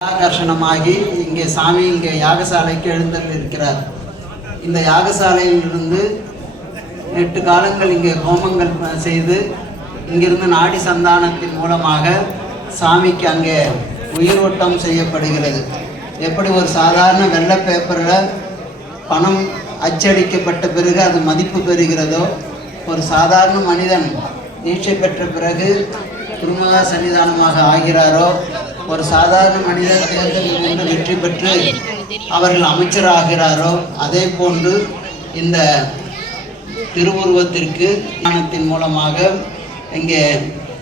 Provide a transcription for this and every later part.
ஆகர்ஷணமாகி இங்கே சாமி இங்கே யாகசாலைக்கு எழுந்தல் இருக்கிறார் இந்த யாகசாலையிலிருந்து எட்டு காலங்கள் இங்கே ஹோமங்கள் செய்து இங்கிருந்து நாடி சந்தானத்தின் மூலமாக சாமிக்கு அங்கே உயிரோட்டம் செய்யப்படுகிறது. எப்படி ஒரு சாதாரண வெள்ளை பேப்பரில் பணம் அச்சடிக்கப்பட்ட பிறகு அது மதிப்பு பெறுகிறதோ ஒரு சாதாரண மனிதன் நீட்சை பெற்ற பிறகு குருமகா சன்னிதானமாக ஆகிறாரோ ஒரு சாதாரண மனிதர் தேர்தலில் நின்று வெற்றி பெற்று அவர்கள் அமைச்சராகிறாரோ அதே போன்று இந்த திருவுருவத்திற்கு ஞானத்தின் மூலமாக இங்கே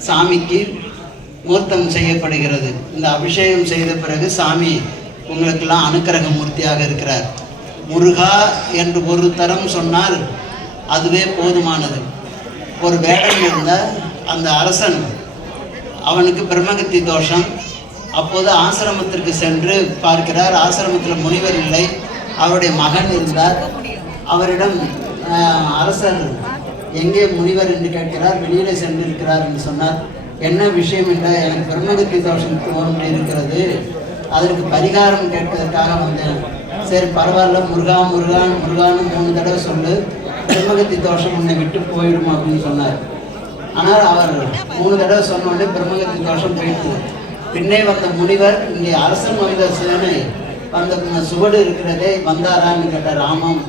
சாமிக்கு மூர்த்தம் செய்யப்படுகிறது. இந்த அபிஷேகம் செய்த பிறகு சாமி உங்களுக்கெல்லாம் அனுக்கிரக மூர்த்தியாக இருக்கிறார். முருகா என்று ஒரு தரம் சொன்னால் அதுவே போதுமானது. ஒரு வேடன் இருந்த அந்த அரசன் அவனுக்கு பிரம்மகத்தி தோஷம் அப்போது ஆசிரமத்திற்கு சென்று பார்க்கிறார். ஆசிரமத்தில் முனிவர் இல்லை. அவருடைய மகன் இருந்தார். அவரிடம் அரசர் எங்கே முனிவர்? என்று கேட்கிறார். வெளியிலே சென்றிருக்கிறார் என்று சொன்னார். என்ன விஷயம் என்றால் எனக்கு பிரம்மகத்தி தோஷம் தோன்றி இருக்கிறது. அதற்கு பரிகாரம் கேட்பதற்காக வந்தேன். சரி பரவாயில்ல. முருகா முருகா முருகான்னு மூணு தடவை சொல்லு. பிரம்மகத்தி தோஷம் உன்னை விட்டு போயிடும் அப்படின்னு சொன்னார். ஆனால் அவர் மூணு தடவை சொன்ன உடனே பிரம்மகத்தி தோஷம் போயிட்டு பின்னே வந்த முனிவர் இங்கே அரச வந்த சேனை வந்த சுவடு இருக்கிறதே வந்தாரான்னு கேட்டார். ராமம்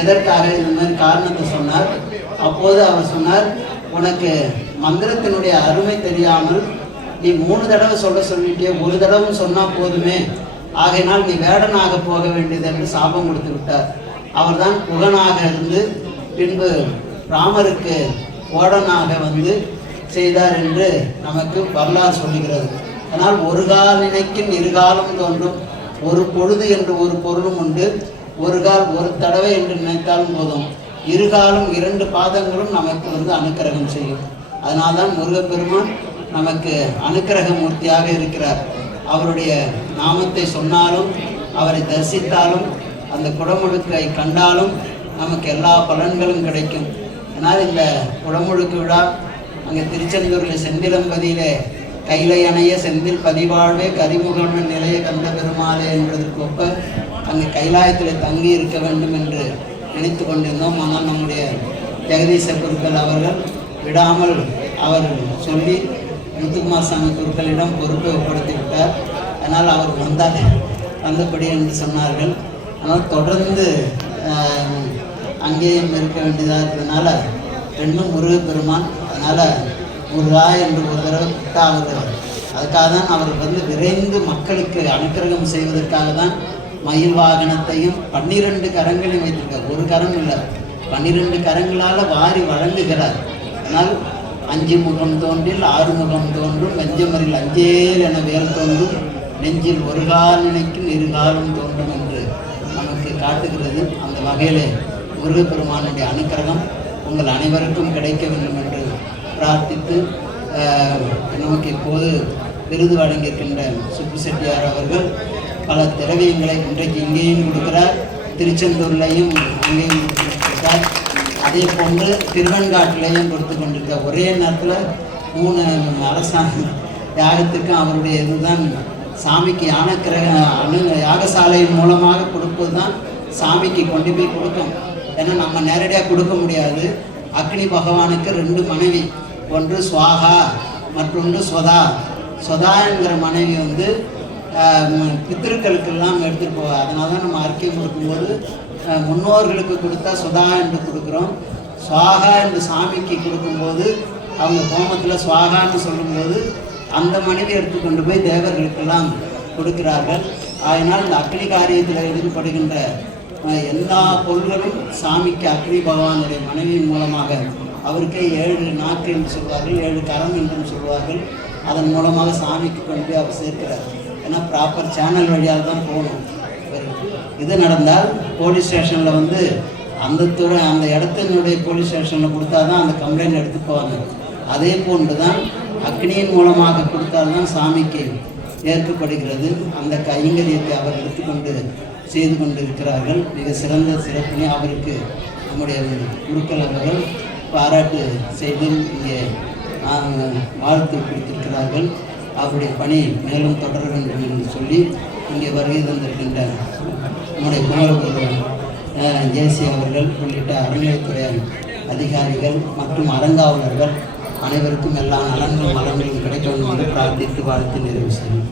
எதற்காக இந்த மாதிரி காரணத்தை சொன்னார்? அப்போது அவர் சொன்னார் உனக்கு மந்திரத்தினுடைய அருமை தெரியாமல் நீ மூணு தடவை சொல்ல சொல்லிட்டே ஒரு தடவை சொன்னால் போதுமே ஆகையினால் நீ வேடனாக போக வேண்டியது என்று சாபம் கொடுத்து விட்டார். அவர்தான் புகனாக இருந்து பின்பு ராமருக்கு ஓடனாக வந்து செய்தார் என்று நமக்கு வரலாறு சொல்லுகிறது. ஆனால் ஒரு கால் நினைக்கும் இருகாலம் தோன்றும். ஒரு பொழுது என்று ஒரு பொருளும் உண்டு. ஒரு கால் ஒரு தடவை என்று நினைத்தாலும் போதும். இருகாலும் இரண்டு பாதங்களும் நமக்கு வந்து அனுக்கிரகம் செய்யும். அதனால்தான் முருகப்பெருமான் நமக்கு அனுக்கிரக மூர்த்தியாக இருக்கிறார். அவருடைய நாமத்தை சொன்னாலும் அவரை தரிசித்தாலும் அந்த குடமுழுக்கை கண்டாலும் நமக்கு எல்லா பலன்களும் கிடைக்கும். ஆனால் இந்த குடமுழுக்கு விழா அங்கே திருச்செந்தூரில் செந்திலம்பதியிலே கைலை அணைய செந்தில் பதிவாழ்வே கரிமுகன் நிலைய கந்த பெருமாளே என்பதற்கு ஒப்ப அங்கே கைலாயத்தில் தங்கி இருக்க வேண்டும் என்று நினைத்து கொண்டிருந்தோம். ஆனால் நம்முடைய ஜெகதீச குருக்கள் அவர்கள் விடாமல் அவர் சொல்லி முத்துக்குமார் சாமி குருக்களிடம் பொறுப்பை ஒப்படைத்து விட்டார் அதனால் அவர் வந்தார் வந்தபடி என்று சொன்னார்கள். ஆனால் தொடர்ந்து அங்கேயும் இருக்க வேண்டியதாக இருக்கிறதுனால ரெண்டும் முருகப்பெருமான். அதனால் முருகா என்று ஒரு தடவை கூப்பிட்டா அதுக்காக தான் அவர் வந்து விரைந்து மக்களுக்கு அனுக்கிரகம் செய்வதற்காக தான் மயில் வாகனத்தையும் பன்னிரெண்டு கரங்களையும் வைத்திருக்கார். ஒரு கரம் இல்லை பன்னிரெண்டு கரங்களால் வாரி வழங்குகிறார். ஆனால் அஞ்சு முகம் தோன்றில் ஆறு முகம் தோன்றும் வெஞ்சமரில் அஞ்சேல் என வேல் தோன்றும் நெஞ்சில் ஒரு கால் நினைக்கும் இரு காலம் தோன்றும் என்று நமக்கு காட்டுகிறது. அந்த வகையிலே முருகப்பெருமானுடைய அனுக்கிரகம் உங்கள் அனைவருக்கும் கிடைக்க வேண்டும் என்று பிரார்த்தித்து நமக்கு இப்போது விருது வழங்கியிருக்கின்ற சுப்பு செட்டியார் அவர்கள் பல திரவியங்களை இன்றைக்கு இங்கேயும் கொடுக்கிறார். திருச்செந்தூர்லையும் இங்கேயும் கொடுத்திருக்கிறார். அதே போன்று திருவெண்காட்டிலையும் கொடுத்து கொண்டிருக்க ஒரே நேரத்தில் மூணு அரசாங்க யாகத்துக்கும் அவருடைய இதுதான் சாமிக்கு யானக்கிரக அணு யாகசாலையின் மூலமாக கொடுப்பது தான் சாமிக்கு கொண்டு போய் கொடுக்கும். ஏன்னா நம்ம நேரடியாக கொடுக்க முடியாது. அக்னி பகவானுக்கு ரெண்டு மனைவி. ஒன்று சுவாகா மற்றொன்று சொதா. சொதா என்கிற மனைவி வந்து ஆஹ், பித்திருக்களுக்கெல்லாம் எடுத்துகிட்டு போவா. அதனால தான் நம்ம அறிக்கை கொடுக்கும்போது முன்னோர்களுக்கு கொடுத்தா சுதா என்று கொடுக்குறோம். சுவாகா என்று சாமிக்கு கொடுக்கும்போது அவங்க ஹோமத்தில் சுவாகான்னு சொல்லும்போது அந்த மனைவி எடுத்துக்கொண்டு போய் தேவர்களுக்கெல்லாம் கொடுக்கிறார்கள். அதனால் இந்த அக்னி காரியத்தில் ஈடுபடுகின்ற எல்லா பொருள்களும் சாமிக்கு அக்னி பகவானுடைய மனைவியின் மூலமாக அவருக்கே ஏழு நாக்கு என்று சொல்வார்கள் ஏழு கரம் என்றும் சொல்வார்கள். அதன் மூலமாக சாமிக்கு கொண்டு போய் அவர் சேர்க்கிறார். ஏன்னா ப்ராப்பர் சேனல் வழியாக தான் போகணும். இது நடந்தால் போலீஸ் ஸ்டேஷனில் வந்து அந்த துறை அந்த இடத்தினுடைய போலீஸ் ஸ்டேஷனில் கொடுத்தா தான் அந்த கம்ப்ளைண்ட் எடுத்துக்குவாங்க அதே போன்று தான் அக்னியின் மூலமாக கொடுத்தால்தான் சாமிக்கு ஏற்கப்படுகிறது. அந்த கைங்கரியத்தை அவர் எடுத்துக்கொண்டு செய்து கொண்டு இருக்கிறார்கள் மிக சிறந்த சிறப்பினை அவருக்கு நம்முடைய குருக்கள் அவர்கள் பாராட்டு செய்து இங்கே வாழ்த்து கொடுத்திருக்கிறார்கள். அவருடைய பணி மேலும் தொடர வேண்டும் என்று சொல்லி இங்கே வருகை தந்திருக்கின்ற நம்முடைய குமரகுரு ஜேசி அவர்கள் உள்ளிட்ட அறநிலையத்துறை அதிகாரிகள் மற்றும் அறங்காவலர்கள் அனைவருக்கும் எல்லா நலன்களும் மலன்களும் கிடைக்க வேண்டும் என்று பிரார்த்தித்து வாழ்த்து நிறைவு செய்யும்